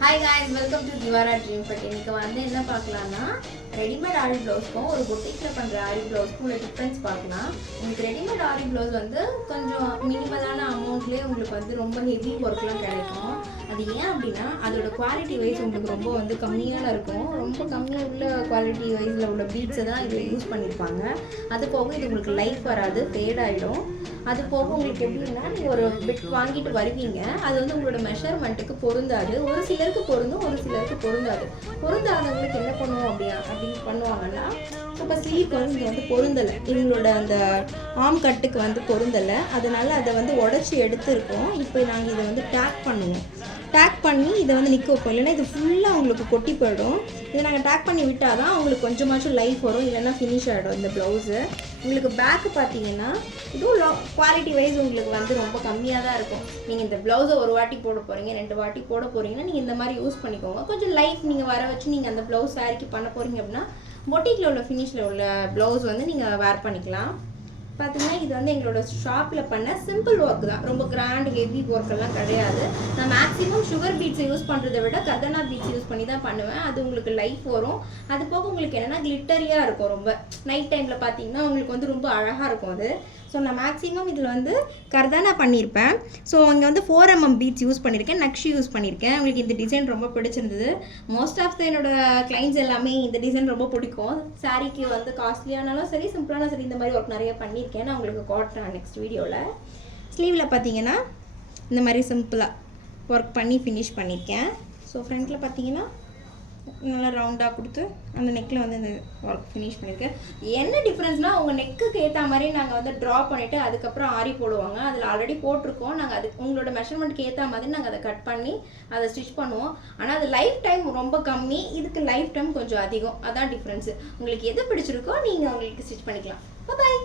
Hi guys, welcome to திவாரா dream but இன்னைக்கு வந்து என்ன பார்க்கலாம்னா ரெடிமேட் ஆரி ப்ளவுஸ்க்கும் ஒரு பொட்டிக்கில் பண்ணுற ஆரி ப்ளவுஸ்க்கும் உள்ள டிஃப்ரென்ஸ் பார்க்கலாம். உங்களுக்கு ரெடிமேட் ஆரி ப்ளவுஸ் வந்து கொஞ்சம் மினிமலான அமௌண்ட்லேயே உங்களுக்கு வந்து ரொம்ப ஹெவி ஒர்க்லாம் கிடைக்கும். அது ஏன் அப்படின்னா அதோட குவாலிட்டி வைஸ் உங்களுக்கு ரொம்ப வந்து கம்மியான இருக்கும். ரொம்ப கம்மியாக உள்ள குவாலிட்டி வைஸில் உள்ள பீட்ஸை தான் இதில் யூஸ் பண்ணியிருப்பாங்க. அது போக இது உங்களுக்கு லைஃப் வராது, ஃபேட் ஆகிடும். அது போக உங்களுக்கு எப்படின்னா நீங்கள் ஒரு பிட் வாங்கிட்டு வருவீங்க, அது வந்து உங்களோட மெஷர்மெண்ட்டுக்கு பொருந்தாது. ஒரு சிலருக்கு பொருந்தும், ஒரு சிலருக்கு பொருந்தாது. பொருந்தாதவங்களுக்கு என்ன பண்ணுவோம் அப்படின்னு பண்ணுவாங்கன்னா, இப்போ ஸ்லீவ் வந்து பொருந்தலை, இவங்களோட அந்த ஆம் கட்டுக்கு வந்து பொருந்தலை, அதனால அதை வந்து உடச்சி எடுத்துருக்கோம். இப்போ நாங்கள் இதை வந்து டேக் பண்ணி இதை வந்து நிற்க வைப்போம். இல்லைன்னா இது ஃபுல்லாக உங்களுக்கு கொட்டி போயிடும். இதை நாங்கள் டேக் பண்ணி விட்டால் தான் உங்களுக்கு கொஞ்சமாச்சும் லைஃப் வரும், இல்லைன்னா ஃபினிஷ் ஆகிடும் இந்த ப்ளவுஸு. உங்களுக்கு பேக்கு பார்த்தீங்கன்னா இதுவும் குவாலிட்டி வைஸ் உங்களுக்கு வந்து ரொம்ப கம்மியாக தான் இருக்கும். நீங்கள் இந்த ப்ளவுஸை ஒரு வாட்டி போட போகிறீங்க, 2 வாட்டி போட போகிறீங்கன்னா நீங்கள் இந்த மாதிரி யூஸ் பண்ணிக்கோங்க. கொஞ்சம் லைஃப் நீங்கள் வர வச்சு நீங்கள் அந்த ப்ளவுஸ் சாரிக்கு பண்ண போகிறீங்க அப்படின்னா பொட்டிக்கில் உள்ள ஃபினிஷில் உள்ள ப்ளவுஸ் வந்து நீங்கள் வேர் பண்ணிக்கலாம். பார்த்தீங்கன்னா இது வந்து எங்களோட ஷாப்பில் பண்ண சிம்பிள் ஒர்க் தான், ரொம்ப கிராண்ட் ஹெவி ஒர்க்கெல்லாம் கிடையாது. நான் மேக்ஸிமம் சுகர் பீட்ஸை யூஸ் பண்ணுறதை விட கர்தனா பீட்ஸ் யூஸ் பண்ணி தான் பண்ணுவேன். அது உங்களுக்கு லைஃப் வரும். அது போக உங்களுக்கு என்னென்னா கிளிட்டரியாக இருக்கும். ரொம்ப நைட் டைமில் பார்த்தீங்கன்னா உங்களுக்கு வந்து ரொம்ப அழகாக இருக்கும் அது. ஸோ நான் மேக்ஸிமம் இதில் வந்து கர்தானா பண்ணியிருப்பேன். ஸோ இங்கே வந்து 4mm பீட்ஸ் யூஸ் பண்ணியிருக்கேன், நக்ஷி யூஸ் பண்ணியிருக்கேன். உங்களுக்கு இந்த டிசைன் ரொம்ப பிடிச்சிருந்தது. மோஸ்ட் ஆஃப் என்னோட கிளைண்ட்ஸ் எல்லாமே இந்த டிசைன் ரொம்ப பிடிக்கும். சாரீக்கு வந்து காஸ்ட்லியானாலும் சரி, சிம்பிளானாலும் சரி, இந்த மாதிரி ஒர்க் நிறைய பண்ணியிருக்கேன். நான் உங்களுக்கு காட்டுறேன் நெக்ஸ்ட் வீடியோவில். ஸ்லீவில் பார்த்தீங்கன்னா இந்த மாதிரி சிம்பிளாக ஒர்க் பண்ணி ஃபினிஷ் பண்ணியிருக்கேன். ஸோ ஃப்ரண்ட்டில் பார்த்தீங்கன்னா நல்லா ரவுண்டாக கொடுத்து அந்த நெக்கில் வந்து இந்த ஒர்க் ஃபினிஷ் பண்ணியிருக்கேன். என்ன டிஃப்ரென்ஸ்னால் உங்கள் நெக்குக்கு ஏற்ற மாதிரி நாங்கள் வந்து ட்ரா பண்ணிவிட்டு அதுக்கப்புறம் ஆரி போடுவாங்க. அதில் ஆல்ரெடி போட்டிருக்கோம். நாங்கள் அது உங்களோட மெஷர்மெண்ட்க்கு ஏற்ற மாதிரி நாங்கள் அதை கட் பண்ணி அதை ஸ்டிச் பண்ணுவோம். ஆனால் அது லைஃப் டைம் ரொம்ப கம்மி, இதுக்கு லைஃப் டைம் கொஞ்சம் அதிகம். அதான் டிஃப்ரென்ஸு. உங்களுக்கு எது பிடிச்சிருக்கோ நீங்கள் உங்களுக்கு ஸ்டிச் பண்ணிக்கலாம். பாய்.